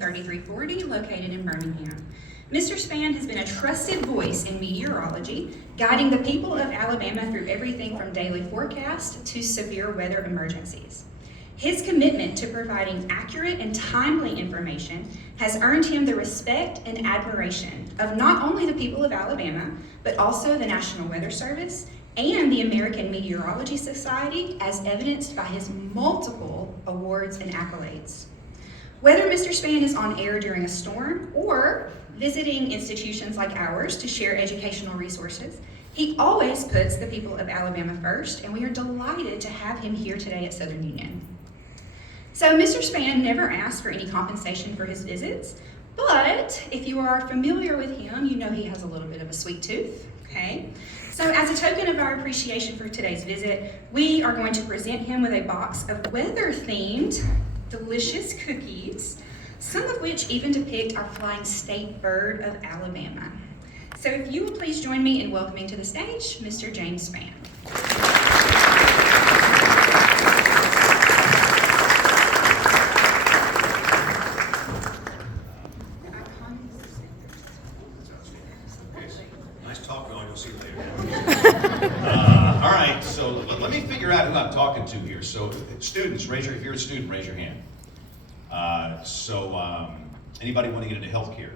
3340 located in Birmingham. Mr. Spann has been a trusted voice in meteorology, guiding the people of Alabama through everything from daily forecast to severe weather emergencies. His commitment to providing accurate and timely information has earned him the respect and admiration of not only the people of Alabama, but also the National Weather Service and the American Meteorology Society, as evidenced by his multiple awards and accolades. Whether Mr. Spann is on air during a storm or visiting institutions like ours to share educational resources, he always puts the people of Alabama first, and we are delighted to have him here today at Southern Union. So Mr. Spann never asked for any compensation for his visits, but if you are familiar with him, you know he has a little bit of a sweet tooth, okay? So as a token of our appreciation for today's visit, we are going to present him with a box of weather-themed delicious cookies, some of which even depict our flying state bird of Alabama. So if you will please join me in welcoming to the stage, Mr. James Spann. Nice talking on, you'll see later. All right, so let me figure out who I'm talking to here. So students, if you're a student, raise your hand. Anybody want to get into healthcare?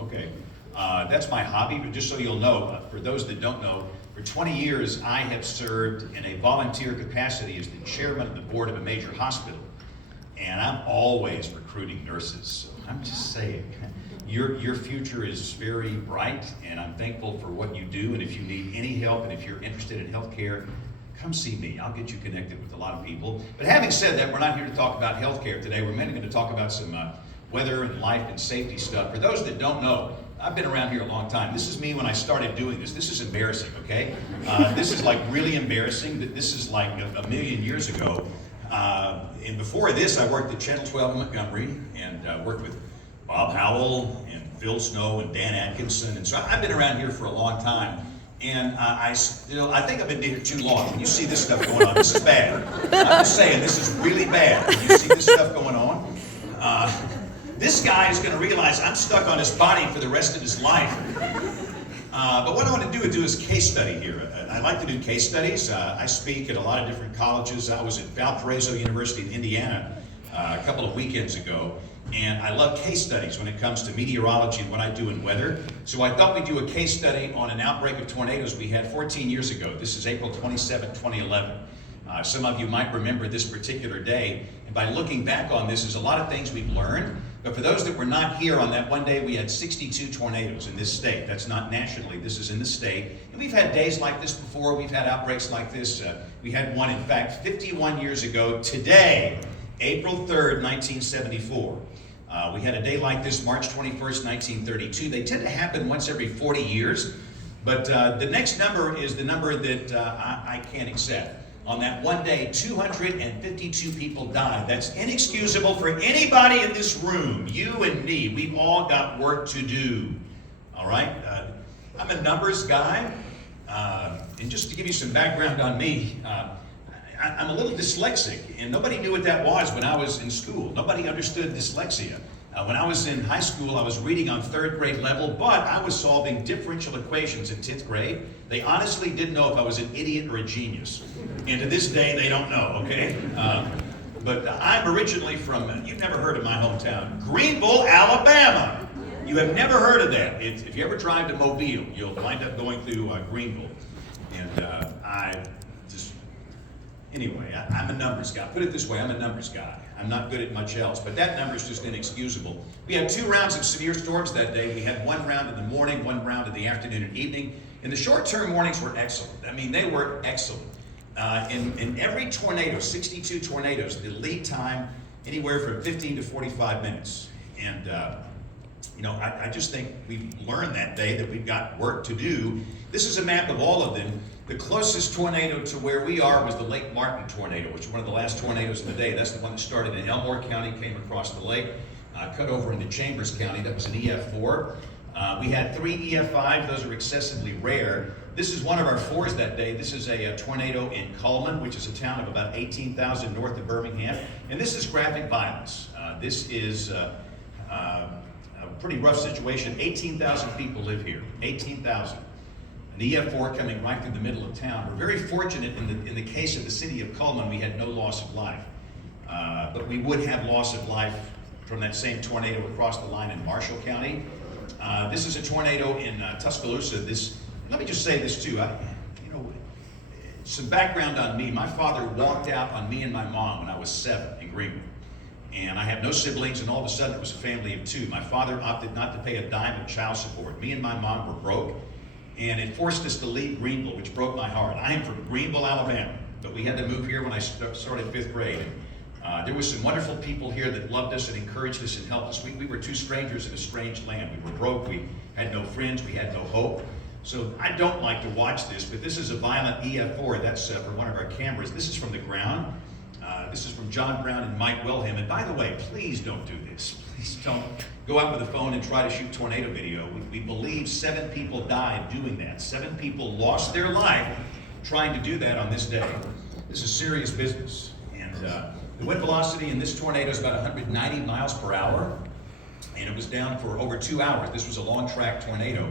Okay, that's my hobby, but just so you'll know, for those that don't know, for 20 years I have served in a volunteer capacity as the chairman of the board of a major hospital, and I'm always recruiting nurses. So I'm just saying, your future is very bright, and I'm thankful for what you do, and if you need any help, and if you're interested in healthcare, come see me. I'll get you connected with a lot of people. But having said that, we're not here to talk about healthcare today. We're mainly going to talk about some weather and life and safety stuff. For those that don't know, I've been around here a long time. This is me when I started doing this. This is embarrassing, okay? This is like really embarrassing. This is like a million years ago. And before this, I worked at Channel 12 in Montgomery and worked with Bob Howell and Phil Snow and Dan Atkinson. And so I've been around here for a long time. And I think I've been here too long. When you see this stuff going on, this is bad. I'm just saying, this is really bad. When you see this stuff going on, this guy is going to realize I'm stuck on his body for the rest of his life. But what I want to do is case study here. I like to do case studies. I speak at a lot of different colleges. I was at Valparaiso University in Indiana a couple of weekends ago. And I love case studies when it comes to meteorology and what I do in weather. So I thought we'd do a case study on an outbreak of tornadoes we had 14 years ago. This is April 27, 2011. Some of you might remember this particular day. And by looking back on this, there's a lot of things we've learned. But for those that were not here on that one day, we had 62 tornadoes in this state. That's not nationally, this is in the state. And we've had days like this before. We've had outbreaks like this. We had one, in fact, 51 years ago today, April 3rd, 1974. We had a day like this, March 21st, 1932. They tend to happen once every 40 years, but the next number is the number that I can't accept. On that one day, 252 people died. That's inexcusable for anybody in this room, you and me. We've all got work to do, all right? I'm a numbers guy, and just to give you some background on me, I'm a little dyslexic, and nobody knew what that was when I was in school. Nobody understood dyslexia. When I was in high school, I was reading on 3rd grade level, but I was solving differential equations in 10th grade. They honestly didn't know if I was an idiot or a genius. And to this day, they don't know, okay? But I'm originally from, you've never heard of my hometown, Greenville, Alabama. You have never heard of that. If you ever drive to Mobile, you'll wind up going through Greenville. And Anyway, I'm a numbers guy. Put it this way, I'm a numbers guy. I'm not good at much else, but that number is just inexcusable. We had 2 rounds of severe storms that day. We had 1 round in the morning, 1 round in the afternoon and evening. And the short-term mornings were excellent. I mean, they were excellent. In every tornado, 62 tornadoes, the lead time anywhere from 15 to 45 minutes. And I just think we've learned that day that we've got work to do. This is a map of all of them. The closest tornado to where we are was the Lake Martin tornado, which was one of the last tornadoes of the day. That's the one that started in Elmore County, came across the lake, cut over into Chambers County. That was an EF4. We had 3 EF5. Those are excessively rare. This is one of our 4s that day. This is a tornado in Cullman, which is a town of about 18,000 north of Birmingham. And this is graphic violence. This is a pretty rough situation. 18,000 people live here, 18,000. An EF4 coming right through the middle of town. We're very fortunate in the case of the city of Cullman, we had no loss of life. But we would have loss of life from that same tornado across the line in Marshall County. This is a tornado in Tuscaloosa. Let me just say this too. Some background on me. My father walked out on me and my mom when I was 7 in Greenwood. And I have no siblings, and all of a sudden it was a family of 2. My father opted not to pay a dime of child support. Me and my mom were broke, and it forced us to leave Greenville, which broke my heart. I am from Greenville, Alabama, but we had to move here when I started 5th grade. There were some wonderful people here that loved us and encouraged us and helped us. We were 2 strangers in a strange land. We were broke, we had no friends, we had no hope. So I don't like to watch this, but this is a violent EF4. That's for one of our cameras. This is from the ground. This is from John Brown and Mike Wilhelm. And by the way, please don't do this. Please don't go out with a phone and try to shoot tornado video. We believe 7 people died doing that. 7 people lost their life trying to do that on this day. This is serious business. And the wind velocity in this tornado is about 190 miles per hour. And it was down for over 2 hours. This was a long track tornado.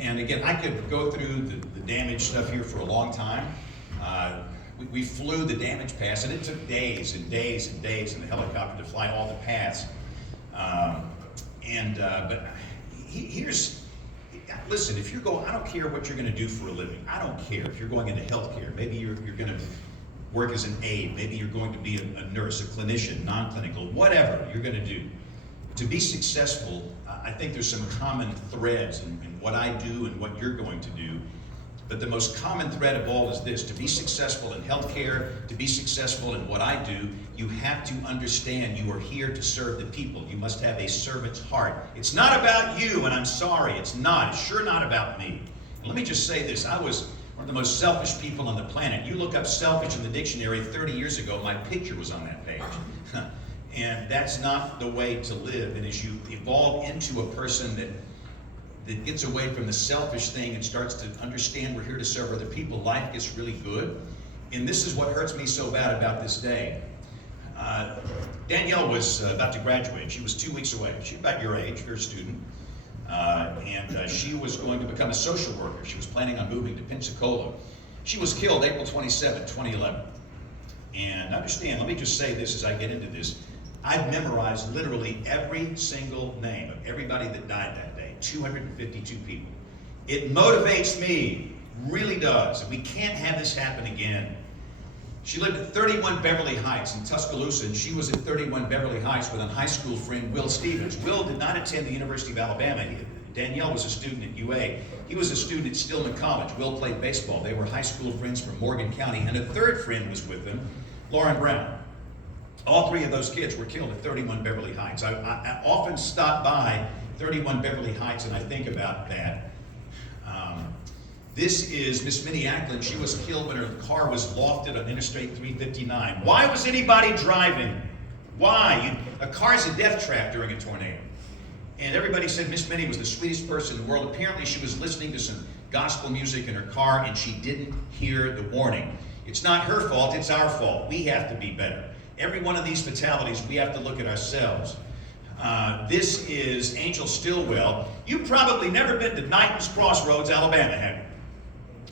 And again, I could go through the damage stuff here for a long time. We flew the damage paths, and it took days and days and days in the helicopter to fly all the paths. But listen, if you're going, I don't care what you're going to do for a living. I don't care if you're going into healthcare. Maybe you're going to work as an aide. Maybe you're going to be a nurse, a clinician, non-clinical, whatever you're going to do. To be successful, I think there's some common threads in what I do and what you're going to do. But the most common thread of all is this: to be successful in healthcare, to be successful in what I do, you have to understand you are here to serve the people. You must have a servant's heart. It's not about you, and I'm sorry, it's not. It's sure not about me. And let me just say this: I was one of the most selfish people on the planet. You look up selfish in the dictionary 30 years ago, my picture was on that page. And that's not the way to live. And as you evolve into a person that gets away from the selfish thing and starts to understand we're here to serve other people, life gets really good. And this is what hurts me so bad about this day. Danielle was about to graduate. She was 2 weeks away. She's about your age, you're a student. She was going to become a social worker. She was planning on moving to Pensacola. She was killed April 27, 2011. And understand, let me just say this as I get into this. I've memorized literally every single name of everybody that died that day, 252 people. It motivates me, really does. And we can't have this happen again. She lived at 31 Beverly Heights in Tuscaloosa, and she was at 31 Beverly Heights with a high school friend, Will Stevens. Will did not attend the University of Alabama. Danielle was a student at UA. He was a student at Stillman College. Will played baseball. They were high school friends from Morgan County, and a third friend was with them, Lauren Brown. All 3 of those kids were killed at 31 Beverly Heights. I often stop by 31 Beverly Heights and I think about that. This is Miss Minnie Ackland. She was killed when her car was lofted on Interstate 359. Why was anybody driving? Why? A car's a death trap during a tornado. And everybody said Miss Minnie was the sweetest person in the world. Apparently she was listening to some gospel music in her car and she didn't hear the warning. It's not her fault, it's our fault. We have to be better. Every one of these fatalities, we have to look at ourselves. This is Angel Stillwell. You've probably never been to Knighton's Crossroads, Alabama, have you?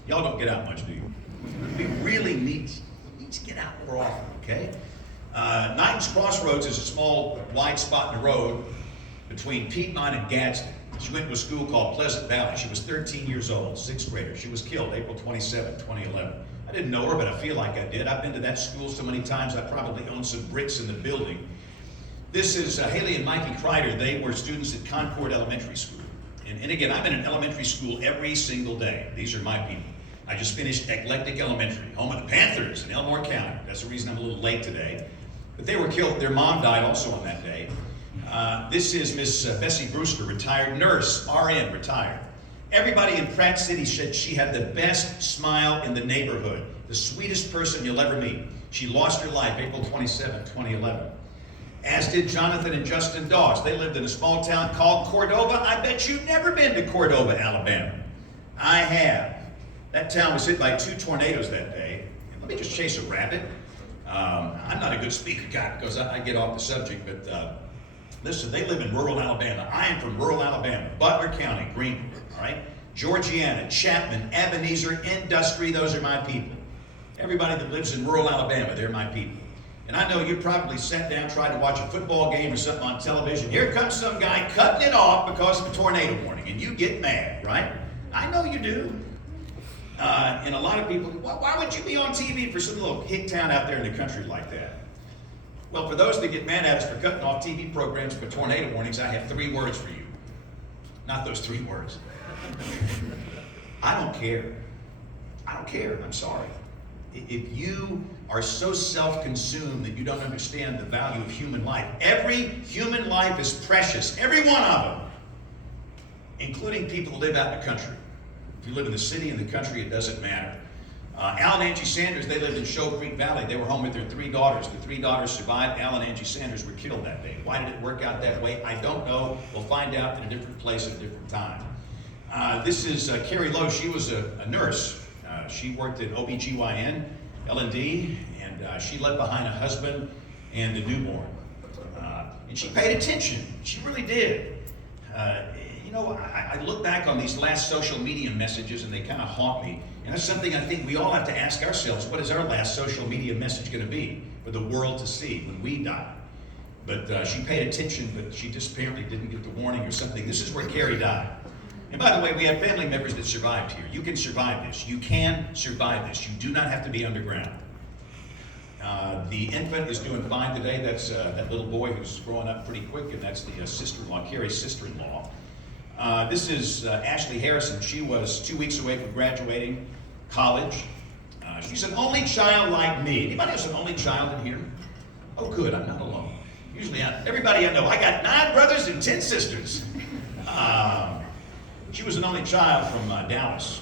Y'all don't get out much, do you? We really need to get out more often, okay? Knighton's Crossroads is a small, wide spot in the road between Piedmont and Gadsden. She went to a school called Pleasant Valley. She was 13 years old, 6th grader. She was killed April 27, 2011. I didn't know her, but I feel like I did. I've been to that school so many times, I probably own some bricks in the building. This is Haley and Mikey Kreider. They were students at Concord Elementary School. And again, I'm in an elementary school every single day. These are my people. I just finished Eclectic Elementary, home of the Panthers in Elmore County. That's the reason I'm a little late today. But they were killed. Their mom died also on that day. This is Miss Bessie Brewster, retired nurse, RN, retired. Everybody in Pratt City said she had the best smile in the neighborhood, the sweetest person you'll ever meet. She lost her life April 27, 2011. As did Jonathan and Justin Dawes. They lived in a small town called Cordova. I bet you've never been to Cordova, Alabama. I have. That town was hit by 2 tornadoes that day. And let me just chase a rabbit. I'm not a good speaker guy because I get off the subject, but listen, they live in rural Alabama. I am from rural Alabama, Butler County, Greenwood, all right? Georgiana, Chapman, Ebenezer, Industry, those are my people. Everybody that lives in rural Alabama, they're my people. And I know you probably sat down, tried to watch a football game or something on television. Here comes some guy cutting it off because of a tornado warning, and you get mad, right? I know you do. And a lot of people, why would you be on TV for some little hick town out there in the country like that? Well, for those that get mad at us for cutting off TV programs for tornado warnings, I have 3 words for you. Not those 3 words. I don't care. I don't care. I'm sorry. If you are so self-consumed that you don't understand the value of human life, every human life is precious, every one of them, including people who live out in the country. If you live in the city, in the country, it doesn't matter. Al and Angie Sanders, they lived in Shoal Creek Valley. They were home with their 3 daughters. The 3 daughters survived. Al and Angie Sanders were killed that day. Why did it work out that way? I don't know. We'll find out in a different place at a different time. This is Carrie Lowe. She was a nurse. She worked at OBGYN, L&D, and she left behind a husband and a newborn. And she paid attention. She really did. You know, I look back on these last social media messages and they kind of haunt me. And that's something I think we all have to ask ourselves. What is our last social media message going to be for the world to see when we die? But she paid attention, but she just apparently didn't get the warning or something. This is where Carrie died. And by the way, we have family members that survived here. You can survive this. You can survive this. You do not have to be underground. The infant is doing fine today. That's that little boy who's growing up pretty quick, and that's the sister-in-law, Carrie's sister-in-law. This is Ashley Harrison. She was 2 weeks away from graduating college. She's an only child like me. Anybody else an only child in here? Oh, good. I'm not alone. Usually, everybody I know. I got 9 brothers and 10 sisters. She was an only child from Dallas,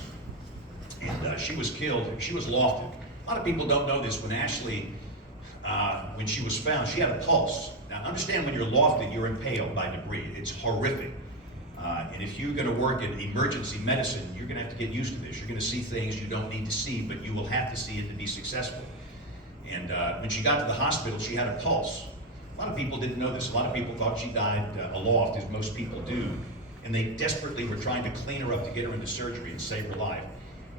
and she was killed. She was lofted. A lot of people don't know this. When Ashley, when she was found, she had a pulse. Now, understand when you're lofted, you're impaled by debris. It's horrific. And if you're going to work in emergency medicine, you're going to have to get used to this. You're going to see things you don't need to see, but you will have to see it to be successful. And when she got to the hospital, she had a pulse. A lot of people didn't know this. A lot of people thought she died aloft, as most people do. And they desperately were trying to clean her up to get her into surgery and save her life.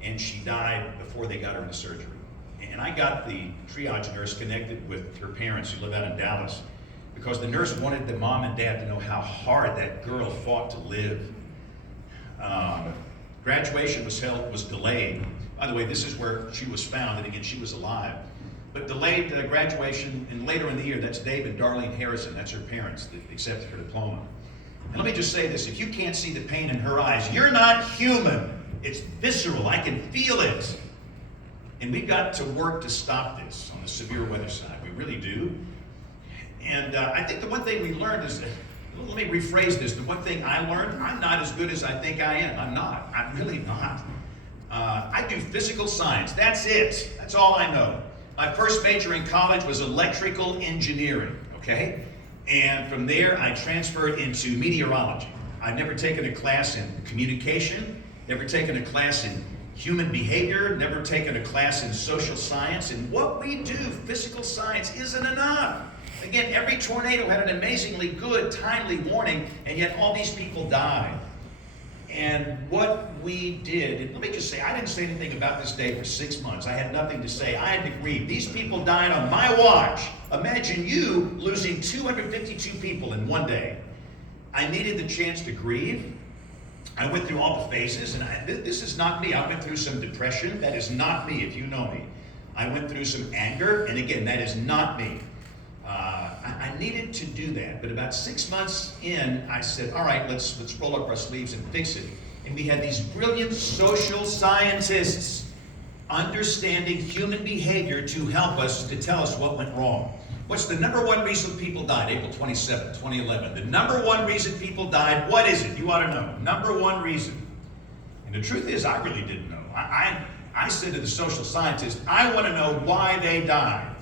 And she died before they got her into surgery. And I got the triage nurse connected with her parents who live out in Dallas, because the nurse wanted the mom and dad to know how hard that girl fought to live. Graduation was delayed. By the way, this is where she was found, and again, she was alive. But delayed graduation, and later in the year, that's Dave and Darlene Harrison, that's her parents that accepted her diploma. And let me just say this, if you can't see the pain in her eyes, you're not human. It's visceral, I can feel it. And we've got to work to stop this on the severe weather side, we really do. And I think the one thing we learned is, let me rephrase this, the one thing I learned, I'm not as good as I think I am. I'm not, I'm really not. I do physical science, that's it, that's all I know. My first major in college was electrical engineering, okay? And from there, I transferred into meteorology. I've never taken a class in communication, never taken a class in human behavior, never taken a class in social science. And what we do, physical science, isn't enough. Again, every tornado had an amazingly good, timely warning, and yet all these people died. And what we did, and let me just say, I didn't say anything about this day for 6 months. I had nothing to say. I had to grieve. These people died on my watch. Imagine you losing 252 people in one day. I needed the chance to grieve. I went through all the phases, and this is not me. I went through some depression. That is not me, if you know me. I went through some anger, and again, that is not me. I needed to do that, but about 6 months in, I said, all right, let's roll up our sleeves and fix it. And we had these brilliant social scientists understanding human behavior to help us, to tell us what went wrong. What's the number one reason people died? April 27, 2011. The number one reason people died, what is it? You ought to know. Number one reason. And the truth is, I really didn't know. I said to the social scientists, I want to know why they died.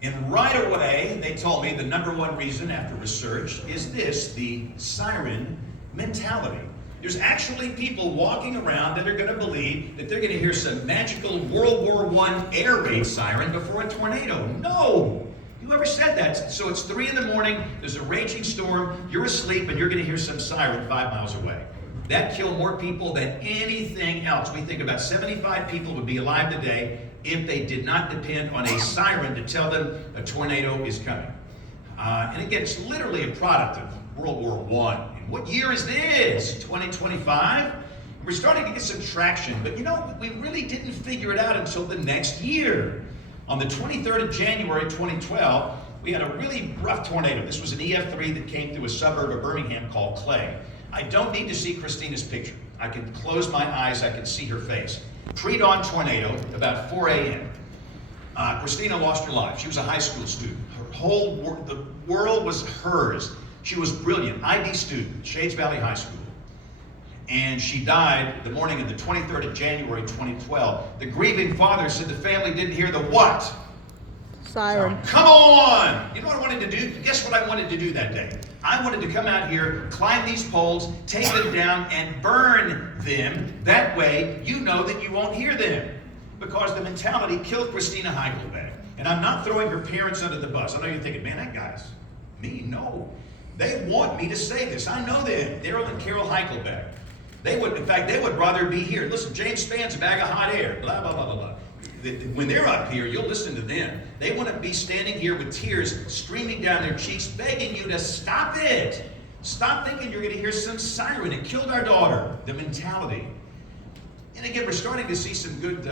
And right away, they told me the number one reason after research is this, the siren mentality. There's actually people walking around that are going to believe that they're going to hear some magical World War I air raid siren before a tornado. No! Whoever said that? So it's 3 in the morning, there's a raging storm, you're asleep, and you're going to hear some siren 5 miles away. That killed more people than anything else. We think about 75 people would be alive today if they did not depend on a siren to tell them a tornado is coming. And again, it's literally a product of World War I. And what year is this? 2025? We're starting to get some traction, but you know, we really didn't figure it out until the next year. On the 23rd of January 2012, we had a really rough tornado. This was an EF3 that came through a suburb of Birmingham called Clay. I don't need to see Christina's picture. I can close my eyes, I can see her face. Pre-dawn tornado, about 4 a.m. Christina lost her life. She was a high school student. The world was hers. She was brilliant, IB student, Shades Valley High School. And she died the morning of the 23rd of January 2012. The grieving father said the family didn't hear the what? Siren. Come on! You know what I wanted to do? Guess what I wanted to do that day? I wanted to come out here, climb these poles, take them down, and burn them. That way, you know that you won't hear them. Because the mentality killed Christina Heidelberg. And I'm not throwing her parents under the bus. I know you're thinking, man, that guy's me. No. They want me to say this. I know them. Daryl and Carol Heidelberg. They would rather be here. Listen, James Spann's a bag of hot air. Blah, blah, blah, blah, blah. When they're up here, you'll listen to them. They want to be standing here with tears streaming down their cheeks, begging you to stop it. Stop thinking you're going to hear some siren. It killed our daughter. The mentality. And again, we're starting to see some good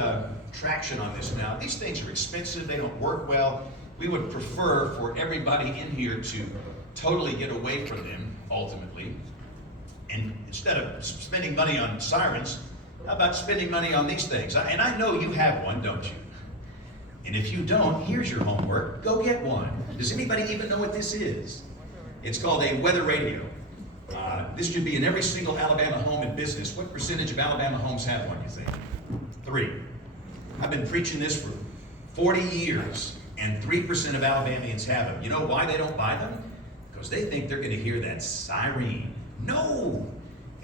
traction on this now. These things are expensive. They don't work well. We would prefer for everybody in here to totally get away from them, ultimately. And instead of spending money on sirens, how about spending money on these things? And I know you have one, don't you? And if you don't, here's your homework. Go get one. Does anybody even know what this is? It's called a weather radio. This should be in every single Alabama home and business. What percentage of Alabama homes have one, you think? 3. I've been preaching this for 40 years, and 3% of Alabamians have them. You know why they don't buy them? Because they think they're going to hear that siren. No!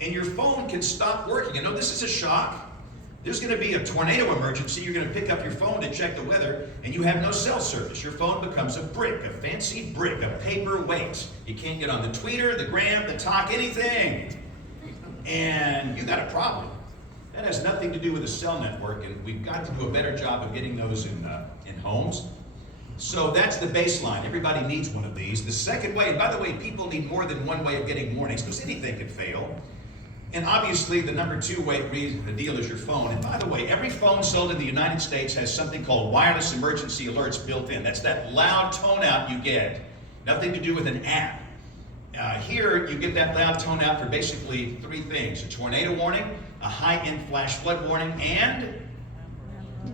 And your phone can stop working. And no, this is a shock. There's going to be a tornado emergency. You're going to pick up your phone to check the weather, and you have no cell service. Your phone becomes a brick, a fancy brick, a paperweight. You can't get on the tweeter, the gram, the talk, anything. And you got a problem. That has nothing to do with the cell network, and we've got to do a better job of getting those in homes. So that's the baseline. Everybody needs one of these. The second way, and by the way, people need more than one way of getting warnings, because anything could fail. And obviously, the number 2 way the deal is your phone. And by the way, every phone sold in the United States has something called wireless emergency alerts built in. That's that loud tone out you get. Nothing to do with an app. Here, you get that loud tone out for basically 3 things. A tornado warning, a high-end flash flood warning, and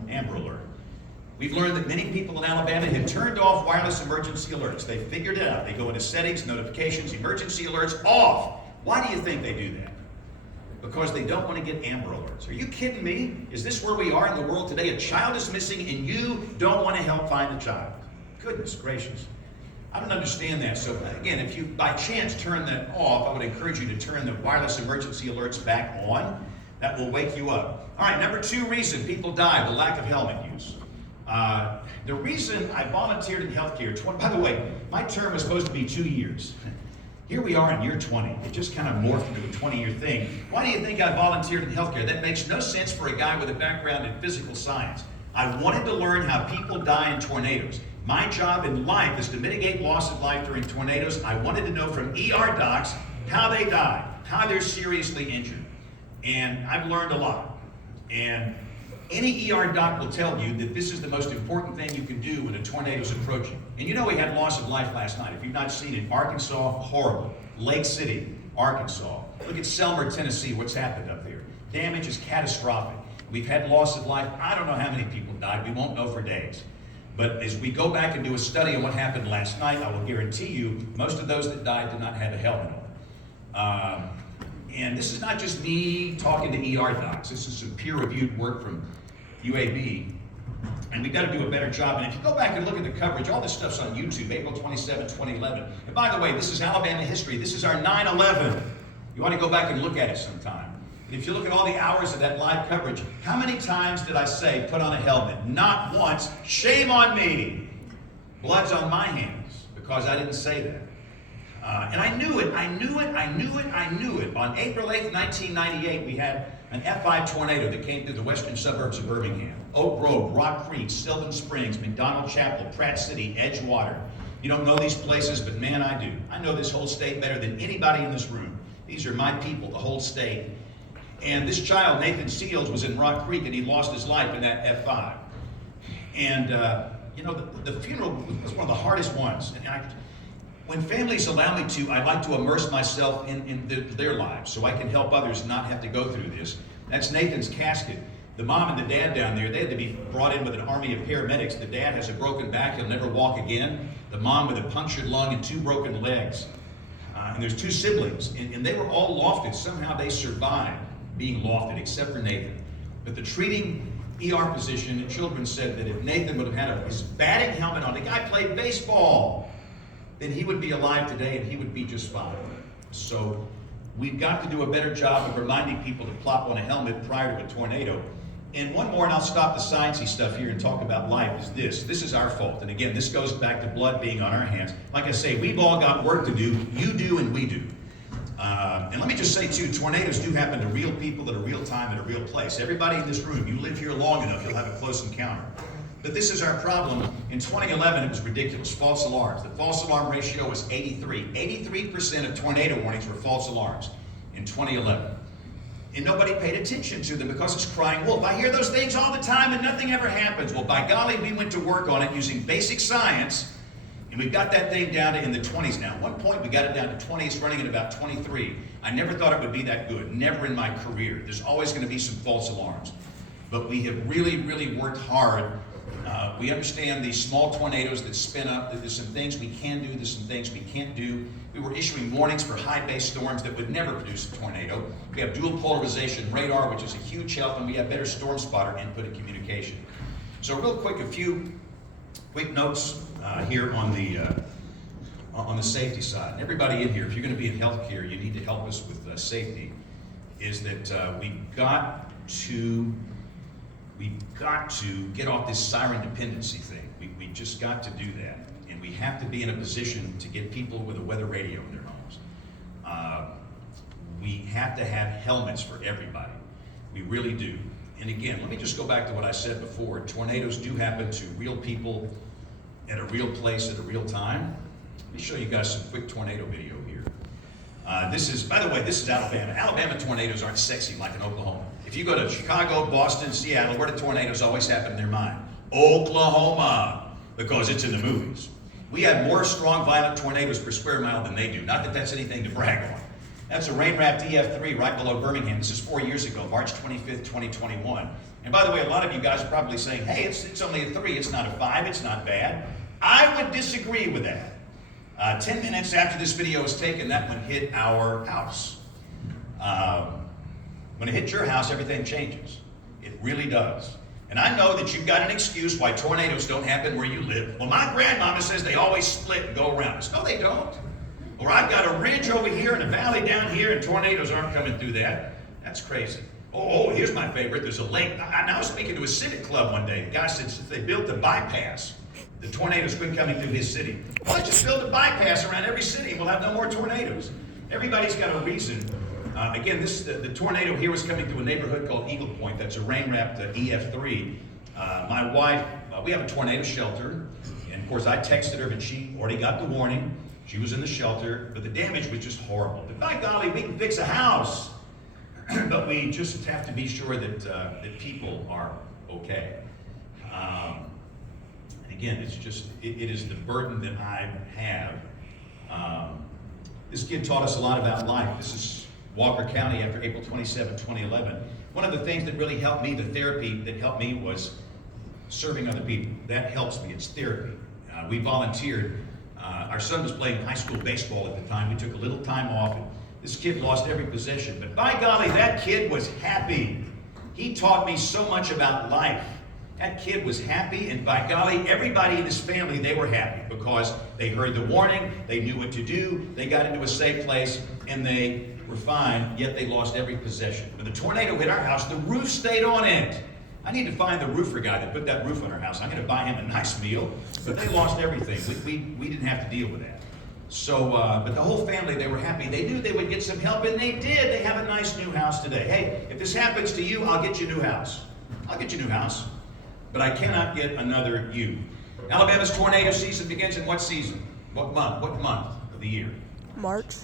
Amber Alert. We've learned that many people in Alabama have turned off wireless emergency alerts. They figured it out. They go into settings, notifications, emergency alerts, off. Why do you think they do that? Because they don't want to get Amber Alerts. Are you kidding me? Is this where we are in the world today? A child is missing and you don't want to help find the child. Goodness gracious. I don't understand that. So again, if you by chance turn that off, I would encourage you to turn the wireless emergency alerts back on. That will wake you up. All right, number 2 reason people die, the lack of helmet use. The reason I volunteered in healthcare, by the way, my term was supposed to be 2 years. Here we are in year 20. It just kind of morphed into a 20-year thing. Why do you think I volunteered in healthcare? That makes no sense for a guy with a background in physical science. I wanted to learn how people die in tornadoes. My job in life is to mitigate loss of life during tornadoes. I wanted to know from ER docs how they die, how they're seriously injured. And I've learned a lot. And any ER doc will tell you that this is the most important thing you can do when a tornado is approaching. And you know we had loss of life last night. If you've not seen it, Arkansas, horrible. Lake City, Arkansas. Look at Selmer, Tennessee, what's happened up there. Damage is catastrophic. We've had loss of life. I don't know how many people died. We won't know for days. But as we go back and do a study on what happened last night, I will guarantee you most of those that died did not have a helmet on. And this is not just me talking to ER docs. This is some peer-reviewed work from UAB, and we've got to do a better job. And if you go back and look at the coverage, all this stuff's on YouTube, April 27, 2011. And by the way, this is Alabama history. This is our 9/11. You want to go back and look at it sometime. And if you look at all the hours of that live coverage, how many times did I say, put on a helmet? Not once. Shame on me. Blood's on my hands because I didn't say that. And I knew it. On April 8th, 1998, we had an F5 tornado that came through the western suburbs of Birmingham. Oak Grove, Rock Creek, Sylvan Springs, McDonald Chapel, Pratt City, Edgewater. You don't know these places, but man, I do. I know this whole state better than anybody in this room. These are my people, the whole state. And this child, Nathan Seals, was in Rock Creek, and he lost his life in that F5. And, the funeral was one of the hardest ones. And when families allow me to, I like to immerse myself in their lives so I can help others not have to go through this. That's Nathan's casket. The mom and the dad down there, they had to be brought in with an army of paramedics. The dad has a broken back, he'll never walk again. The mom with a punctured lung and 2 broken legs. And there's 2 siblings, and they were all lofted. Somehow they survived being lofted, except for Nathan. But the treating ER physician at Children's said that if Nathan would have had his batting helmet on, the guy played baseball, then he would be alive today and he would be just fine. So we've got to do a better job of reminding people to plop on a helmet prior to a tornado. And one more, and I'll stop the sciencey stuff here and talk about life, is this. This is our fault. And again, this goes back to blood being on our hands. Like I say, we've all got work to do. You do and we do. And let me just say, too, tornadoes do happen to real people at a real time at a real place. Everybody in this room, you live here long enough, you'll have a close encounter. But this is our problem. In 2011, it was ridiculous. False alarms. The false alarm ratio was 83. 83% of tornado warnings were false alarms in 2011. And nobody paid attention to them because it's crying wolf. I hear those things all the time and nothing ever happens. Well, by golly, we went to work on it using basic science, and we've got that thing down to in the 20s now. At one point, we got it down to 20. It's running at about 23. I never thought it would be that good. Never in my career. There's always going to be some false alarms. But we have really, really worked hard. We understand these small tornadoes that spin up. There's some things we can do. There's some things we can't do. We were issuing warnings for high base storms that would never produce a tornado. We have dual polarization radar, which is a huge help, and we have better storm spotter input and communication. So real quick, a few quick notes here on the safety side. And everybody in here, if you're going to be in healthcare, you need to help us with safety. Is that we've got to get off this siren dependency thing. We just got to do that. And we have to be in a position to get people with a weather radio in their homes. We have to have helmets for everybody. We really do. And again, let me just go back to what I said before. Tornadoes do happen to real people at a real place at a real time. Let me show you guys some quick tornado video here. This is, by the way, this is Alabama. Alabama tornadoes aren't sexy like in Oklahoma. If you go to Chicago, Boston, Seattle, where do tornadoes always happen in their mind? Oklahoma, because it's in the movies. We have more strong, violent tornadoes per square mile than they do. Not that that's anything to brag on. That's a rain-wrapped EF3 right below Birmingham. This is 4 years ago, March 25th, 2021. And by the way, a lot of you guys are probably saying, hey, it's only a 3, it's not a 5, it's not bad. I would disagree with that. 10 minutes after this video was taken, that one hit our house. When it hits your house, everything changes. It really does. And I know that you've got an excuse why tornadoes don't happen where you live. Well, my grandmama says they always split and go around us. No, they don't. Or I've got a ridge over here and a valley down here and tornadoes aren't coming through that. That's crazy. Oh, here's my favorite. There's a lake. I was speaking to a civic club one day. The guy said since they built the bypass, the tornadoes quit coming through his city. Well, let's just build a bypass around every city and we'll have no more tornadoes. Everybody's got a reason. Again, the tornado here was coming through a neighborhood called Eagle Point. That's a rain-wrapped EF3. My wife, we have a tornado shelter. And of course, I texted her, but she already got the warning. She was in the shelter, but the damage was just horrible. But by golly, we can fix a house. But we just have to be sure that people are okay. And again, it's just, it is the burden that I have. This kid taught us a lot about life. This is Walker County after April 27, 2011. One of the things that really helped me, the therapy that helped me, was serving other people. That helps me, it's therapy. We volunteered. Our son was playing high school baseball at the time. We took a little time off, and this kid lost every possession. But by golly, that kid was happy. He taught me so much about life. That kid was happy, and by golly, everybody in his family, they were happy because they heard the warning, they knew what to do, they got into a safe place, and they were fine, yet they lost every possession. When the tornado hit our house, the roof stayed on it. I need to find the roofer guy that put that roof on our house. I'm going to buy him a nice meal, but they lost everything. We didn't have to deal with that. So, but the whole family, they were happy. They knew they would get some help, and they did. They have a nice new house today. Hey, if this happens to you, I'll get you a new house. I'll get you a new house. But I cannot get another you. Alabama's tornado season begins in what season? What month? What month of the year? March.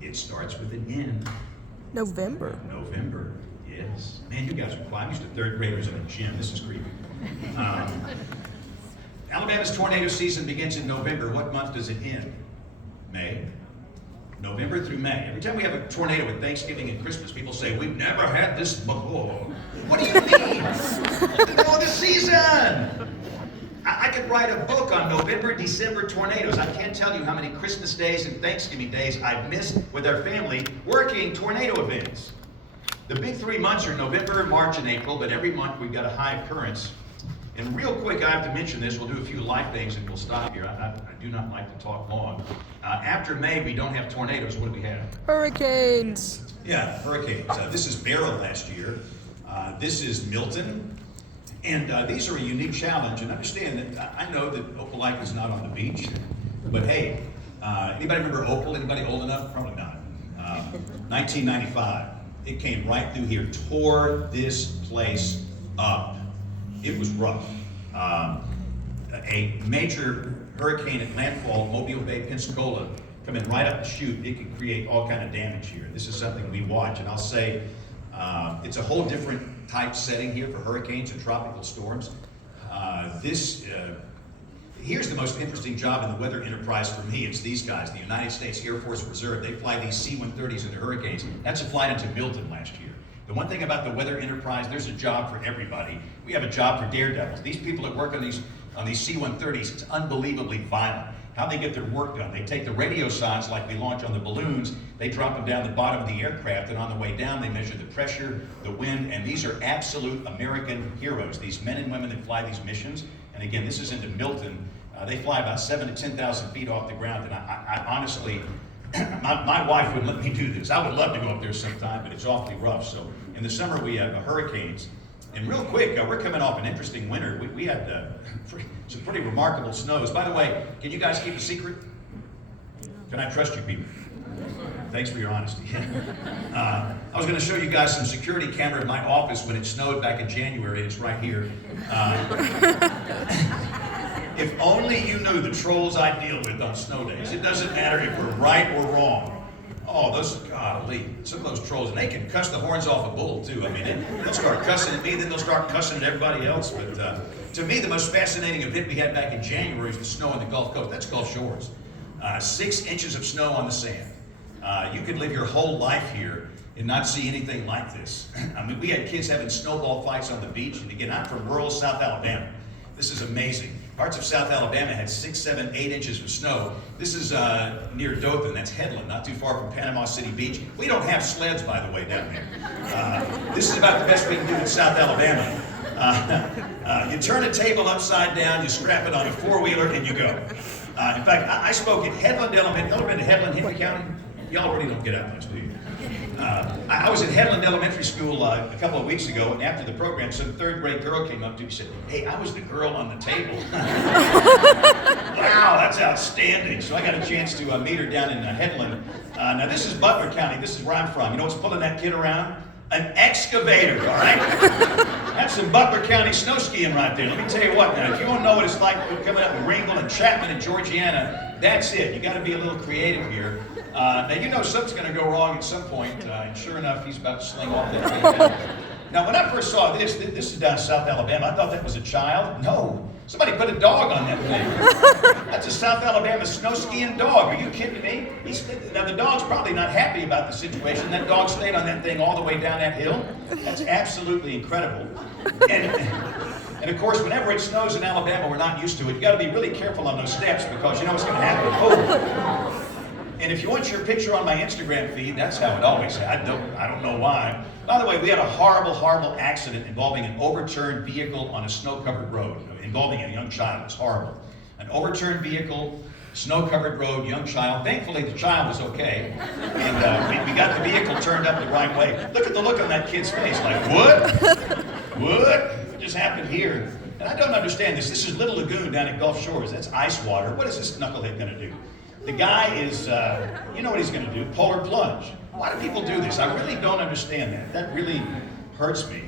It starts with an N. November. November, yes. Man, you guys are quiet. I'm used to third graders in a gym. This is creepy. Alabama's tornado season begins in November. What month does it end? May. November through May. Every time we have a tornado with Thanksgiving and Christmas, people say, we've never had this before. What do you mean? Oh, the season! I could write a book on November, December tornadoes. I can't tell you how many Christmas days and Thanksgiving days I've missed with our family working tornado events. The big 3 months are November, March, and April, but every month we've got a high occurrence. And real quick, I have to mention this. We'll do a few life things and we'll stop here. I do not like to talk long. After May, we don't have tornadoes. What do we have? Hurricanes. Yeah, hurricanes. This is Beryl last year. This is Milton. And these are a unique challenge. And understand that I know that Opelika is not on the beach. But hey, anybody remember Opel? Anybody old enough? Probably not. 1995. It came right through here, tore this place up. It was rough. A major hurricane at landfall, Mobile Bay, Pensacola, coming right up the chute, it can create all kind of damage here. This is something we watch, and I'll say it's a whole different type setting here for hurricanes and tropical storms. Here's the most interesting job in the weather enterprise for me. It's these guys, the United States Air Force Reserve. They fly these C-130s into hurricanes. That's a flight into Milton last year. The one thing about the weather enterprise, there's a job for everybody. We have a job for daredevils. These people that work on these C-130s, it's unbelievably violent. How they get their work done. They take the radio signs like we launch on the balloons, they drop them down the bottom of the aircraft, and on the way down they measure the pressure, the wind, and these are absolute American heroes, these men and women that fly these missions. And again, this is into Milton. They fly about 7,000 to 10,000 feet off the ground, and I honestly, my wife wouldn't let me do this. I would love to go up there sometime, but it's awfully rough. So in the summer we have hurricanes. And real quick, we're coming off an interesting winter. We had some pretty remarkable snows. By the way, can you guys keep a secret? Can I trust you people? Thanks for your honesty. I was going to show you guys some security camera in my office when it snowed back in January, and it's right here. If only you knew the trolls I deal with on snow days. It doesn't matter if we're right or wrong. Oh, those, golly, some of those trolls, and they can cuss the horns off a bull, too. I mean, they'll start cussing at me, then they'll start cussing at everybody else. But to me, the most fascinating event we had back in January is the snow on the Gulf Coast. That's Gulf Shores. 6 inches of snow on the sand. You could live your whole life here and not see anything like this. I mean, we had kids having snowball fights on the beach. And again, I'm from rural South Alabama. This is amazing. Parts of South Alabama had 6, 7, 8 inches of snow. This is near Dothan, that's Headland, not too far from Panama City Beach. We don't have sleds, by the way, down there. This is about the best we can do in South Alabama. You turn a table upside down, you strap it on a four-wheeler, and you go. In fact, I spoke at Headland Elementary. Y'all ever been to Headland, Henry County? Y'all really don't get out much, do you? I was at Headland Elementary School a couple of weeks ago, and after the program, some third-grade girl came up to me and said, "Hey, I was the girl on the table." Wow, that's outstanding. So I got a chance to meet her down in Headland. Now, this is Butler County. This is where I'm from. You know what's pulling that kid around? An excavator, all right? That's some Butler County snow skiing right there. Let me tell you what, now, if you want to know what it's like coming up with Ringgold and Chapman and Georgiana, that's it. You got to be a little creative here. Now, you know something's going to go wrong at some point, and sure enough, he's about to sling off that thing. Now, when I first saw this is down in South Alabama. I thought that was a child. No, somebody put a dog on that thing. That's a South Alabama snow skiing dog. Are you kidding me? Now, the dog's probably not happy about the situation. That dog stayed on that thing all the way down that hill. That's absolutely incredible. And of course, whenever it snows in Alabama, we're not used to it. You got to be really careful on those steps because you know what's going to happen. Oh. And if you want your picture on my Instagram feed, that's how it always is. I don't know why. By the way, we had a horrible, horrible accident involving an overturned vehicle on a snow-covered road, involving a young child. It's horrible. An overturned vehicle, snow-covered road, young child. Thankfully, the child was okay. And we got the vehicle turned up the right way. Look at the look on that kid's face, like, what? What just happened here? And I don't understand this. This is Little Lagoon down at Gulf Shores. That's ice water. What is this knucklehead going to do? The guy is, you know what he's going to do, polar plunge. Why do people do this? I really don't understand that. That really hurts me.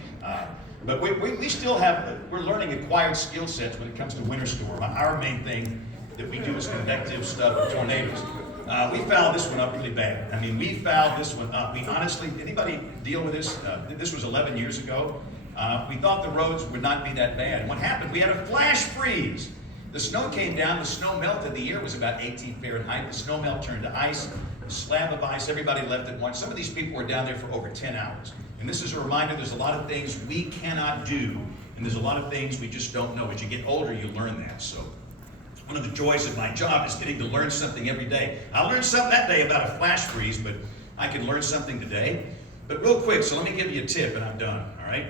But we still have, we're learning acquired skill sets when it comes to winter storm. Our main thing that we do is convective stuff with tornadoes. We fouled this one up really bad. I mean, we fouled this one up. We honestly, anybody deal with this? This was 11 years ago. We thought the roads would not be that bad. And what happened? We had a flash freeze. The snow came down, the snow melted. The air was about 18 Fahrenheit. The snow melt turned to ice, a slab of ice. Everybody left at once. Some of these people were down there for over 10 hours. And this is a reminder, there's a lot of things we cannot do, and there's a lot of things we just don't know. As you get older, you learn that. So one of the joys of my job is getting to learn something every day. I learned something that day about a flash freeze, but I can learn something today. But real quick, so let me give you a tip, and I'm done, all right?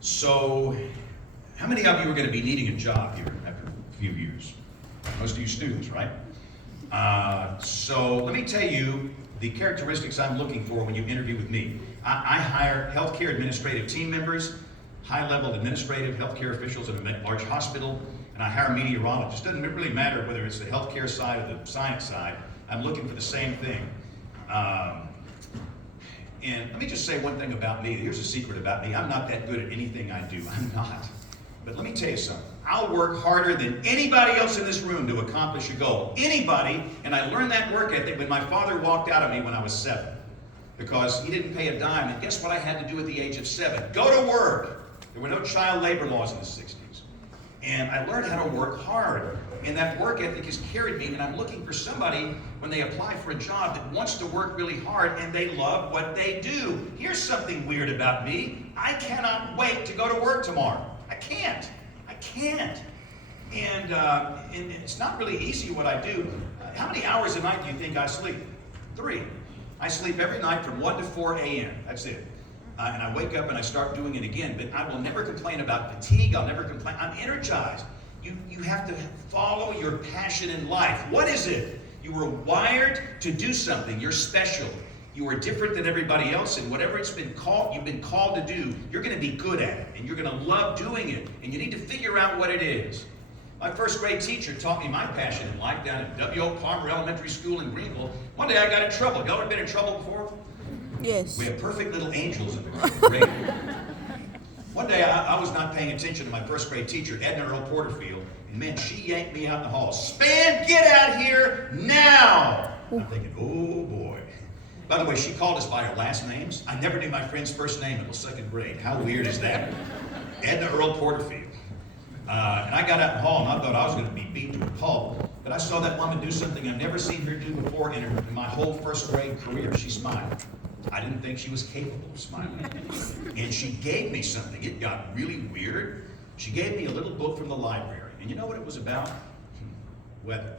So how many of you are going to be needing a job here after a few years? Most of you students, right? So let me tell you the characteristics I'm looking for when you interview with me. I hire healthcare administrative team members, high-level administrative healthcare officials at a large hospital, and I hire meteorologists. Doesn't really matter whether it's the healthcare side or the science side. I'm looking for the same thing. And let me just say one thing about me. Here's a secret about me. I'm not that good at anything I do. I'm not. But let me tell you something. I'll work harder than anybody else in this room to accomplish a goal. Anybody. And I learned that work ethic when my father walked out of me when I was 7. Because he didn't pay a dime. And guess what I had to do at the age of 7? Go to work. There were no child labor laws in the 60s. And I learned how to work hard. And that work ethic has carried me, and I'm looking for somebody when they apply for a job that wants to work really hard and they love what they do. Here's something weird about me. I cannot wait to go to work tomorrow. I can't. And it's not really easy what I do. How many hours a night do you think I sleep? 3. I sleep every night from 1 to 4 a.m. That's it. And I wake up and I start doing it again. But I will never complain about fatigue. I'll never complain. I'm energized. You have to follow your passion in life. What is it? You were wired to do something. You're special. You are different than everybody else, and whatever you've been called to do, you're going to be good at it, and you're going to love doing it, and you need to figure out what it is. My first grade teacher taught me my passion in life down at W.O. Palmer Elementary School in Greenville. One day I got in trouble. Y'all ever been in trouble before? Yes. We have perfect little angels in the grade. One day I was not paying attention to my first grade teacher, Edna Earl Porterfield, and man, she yanked me out in the hall. Spann, get out here now! I'm thinking, oh boy. By the way, she called us by our last names. I never knew my friend's first name until 2nd grade. How weird is that? Edna Earl Porterfield. And I got out in the hall and I thought I was going to be beat to a pulp. But I saw that woman do something I've never seen her do before in my whole first grade career. She smiled. I didn't think she was capable of smiling. And she gave me something. It got really weird. She gave me a little book from the library. And you know what it was about? Weather.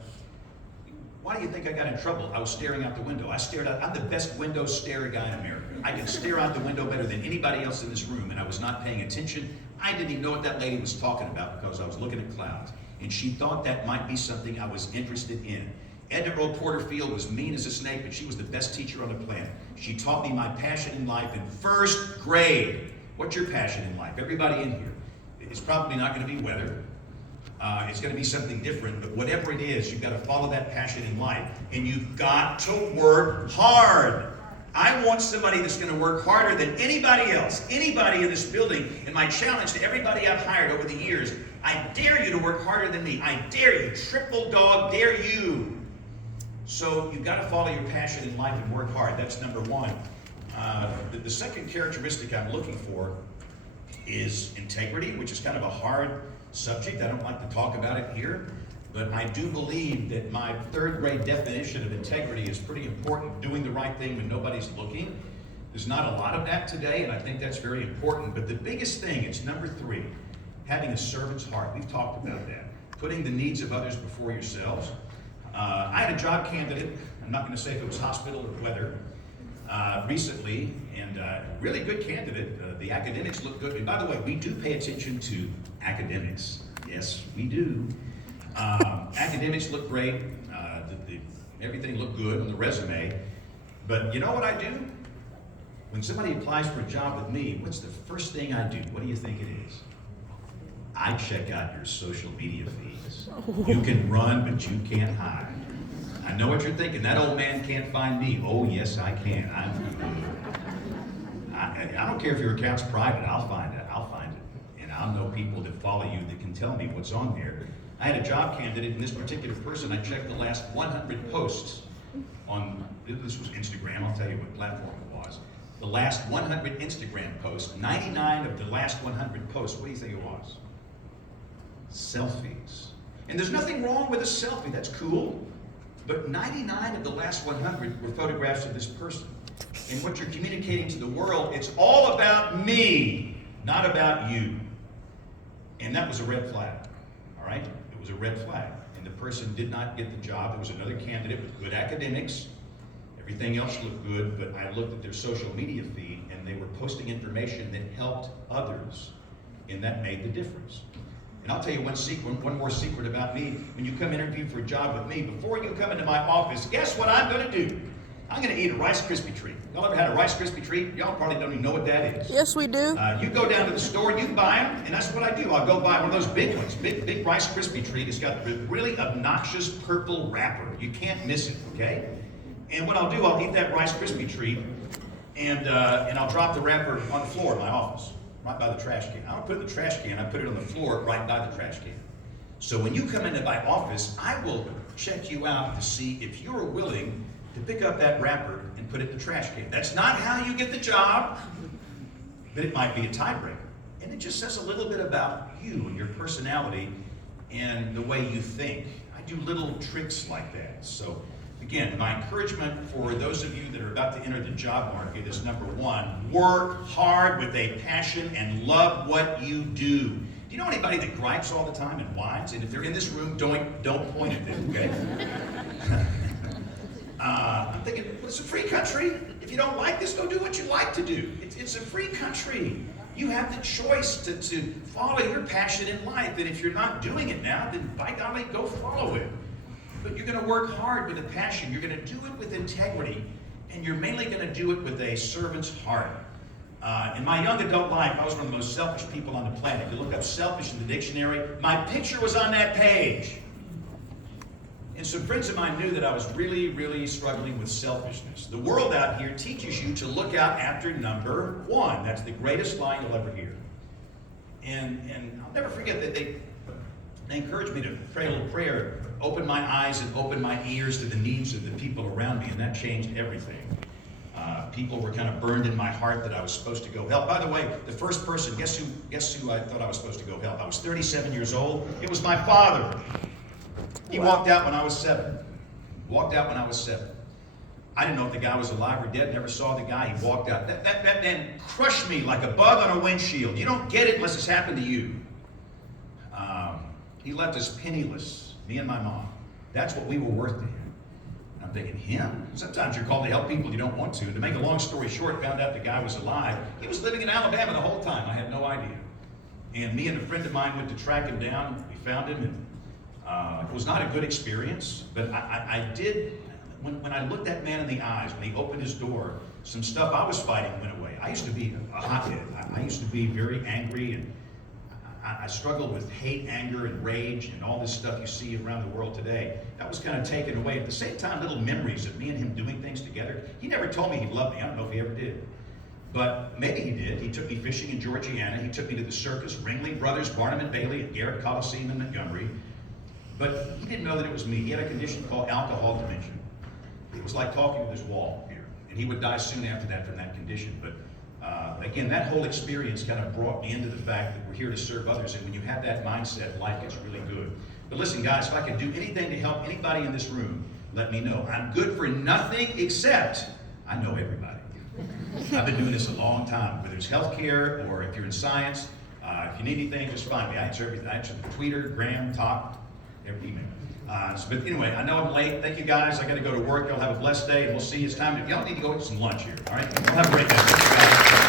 Why do you think I got in trouble? I was staring out the window. I stared out. I'm the best window starer guy in America. I can stare out the window better than anybody else in this room, and I was not paying attention. I didn't even know what that lady was talking about because I was looking at clouds. And she thought that might be something I was interested in. Edna Earl Porterfield was mean as a snake, but she was the best teacher on the planet. She taught me my passion in life in 1st grade. What's your passion in life? Everybody in here. It's probably not going to be weather. It's going to be something different, but whatever it is, you've got to follow that passion in life. And you've got to work hard. I want somebody that's going to work harder than anybody else, anybody in this building. And my challenge to everybody I've hired over the years, I dare you to work harder than me. I dare you. Triple dog dare you. So you've got to follow your passion in life and work hard. That's number one. The second characteristic I'm looking for is integrity, which is kind of a hard subject. I don't like to talk about it here, but I do believe that my 3rd grade definition of integrity is pretty important, doing the right thing when nobody's looking. There's not a lot of that today, and I think that's very important, but the biggest thing, it's number 3, having a servant's heart. We've talked about that. Putting the needs of others before yourselves. I had a job candidate, I'm not going to say if it was hospital or weather, recently, and really good candidate. The academics look good. And by the way, we do pay attention to academics. Yes, we do. Academics look great. Everything looked good on the resume. But you know what I do? When somebody applies for a job with me, what's the first thing I do? What do you think it is? I check out your social media feeds. You can run, but you can't hide. I know what you're thinking. That old man can't find me. Oh, yes, I can. I don't care if your account's private. I'll find it. I'll find it. And I'll know people that follow you that can tell me what's on there. I had a job candidate, and this particular person, I checked the last 100 posts on, this was Instagram, I'll tell you what platform it was. The last 100 Instagram posts, 99 of the last 100 posts, what do you think it was? Selfies. And there's nothing wrong with a selfie, that's cool. But 99 of the last 100 were photographs of this person. And what you're communicating to the world, it's all about me, not about you. And that was a red flag, all right? It was a red flag. And the person did not get the job. There was another candidate with good academics. Everything else looked good, but I looked at their social media feed and they were posting information that helped others. And that made the difference. And I'll tell you one more secret about me. When you come interview for a job with me, before you come into my office, guess what I'm going to do? I'm going to eat a Rice Krispie treat. Y'all ever had a Rice Krispie treat? Y'all probably don't even know what that is. Yes, we do. You go down to the store, you buy them, and that's what I do. I'll go buy one of those big ones, big Rice Krispie treat. It's got a really obnoxious purple wrapper. You can't miss it, okay? And what I'll do, I'll eat that Rice Krispie treat, and I'll drop the wrapper on the floor in my office, right by the trash can. I don't put it in the trash can, I put it on the floor right by the trash can. So when you come into my office, I will check you out to see if you're willing to pick up that wrapper and put it in the trash can. That's not how you get the job, but it might be a tiebreaker. And it just says a little bit about you and your personality and the way you think. I do little tricks like that. So again, my encouragement for those of you that are about to enter the job market is number one, work hard with a passion and love what you do. Do you know anybody that gripes all the time and whines? And if they're in this room, don't point at them, okay? I'm thinking, well, it's a free country. If you don't like this, go do what you like to do. It's a free country. You have the choice to follow your passion in life. And if you're not doing it now, then by golly, go follow it. But you're going to work hard with a passion. You're going to do it with integrity. And you're mainly going to do it with a servant's heart. In my young adult life, I was one of the most selfish people on the planet. If you look up selfish in the dictionary, my picture was on that page. And some friends of mine knew that I was really, really struggling with selfishness. The world out here teaches you to look out after number one. That's the greatest lie you'll ever hear. And I'll never forget that they encouraged me to pray a little prayer, open my eyes and open my ears to the needs of the people around me, and that changed everything. People were kind of burned in my heart that I was supposed to go help. By the way, the first person, guess who I thought I was supposed to go help? I was 37 years old. It was my father. He walked out when I was 7. I didn't know if the guy was alive or dead. Never saw the guy. He walked out. That then crushed me like a bug on a windshield. You don't get it unless it's happened to you. He left us penniless, me and my mom. That's what we were worth to him. And I'm thinking, him? Sometimes you're called to help people you don't want to. To make a long story short, found out the guy was alive. He was living in Alabama the whole time. I had no idea. And me and a friend of mine went to track him down. We found him, and it was not a good experience, but I did, when I looked that man in the eyes, when he opened his door, some stuff I was fighting went away. I used to be a hothead. I used to be very angry, and I struggled with hate, anger, and rage, and all this stuff you see around the world today. That was kind of taken away. At the same time, little memories of me and him doing things together. He never told me he loved me. I don't know if he ever did. But maybe he did. He took me fishing in Georgiana. He took me to the circus, Ringling Brothers, Barnum and Bailey, and Garrett Coliseum in Montgomery. But he didn't know that it was me. He had a condition called alcohol dementia. It was like talking to this wall here. And he would die soon after that from that condition. But again, that whole experience kind of brought me into the fact that we're here to serve others. And when you have that mindset, life gets really good. But listen, guys, if I can do anything to help anybody in this room, let me know. I'm good for nothing except I know everybody. I've been doing this a long time, whether it's healthcare or if you're in science. If you need anything, just find me. I answer everything. I answer the Twitter, Gram, Talk, every email. But anyway, I know I'm late. Thank you guys. I got to go to work. Y'all have a blessed day, and we'll see you. It's time to, y'all need to go eat some lunch here, all right? Y'all have a great day.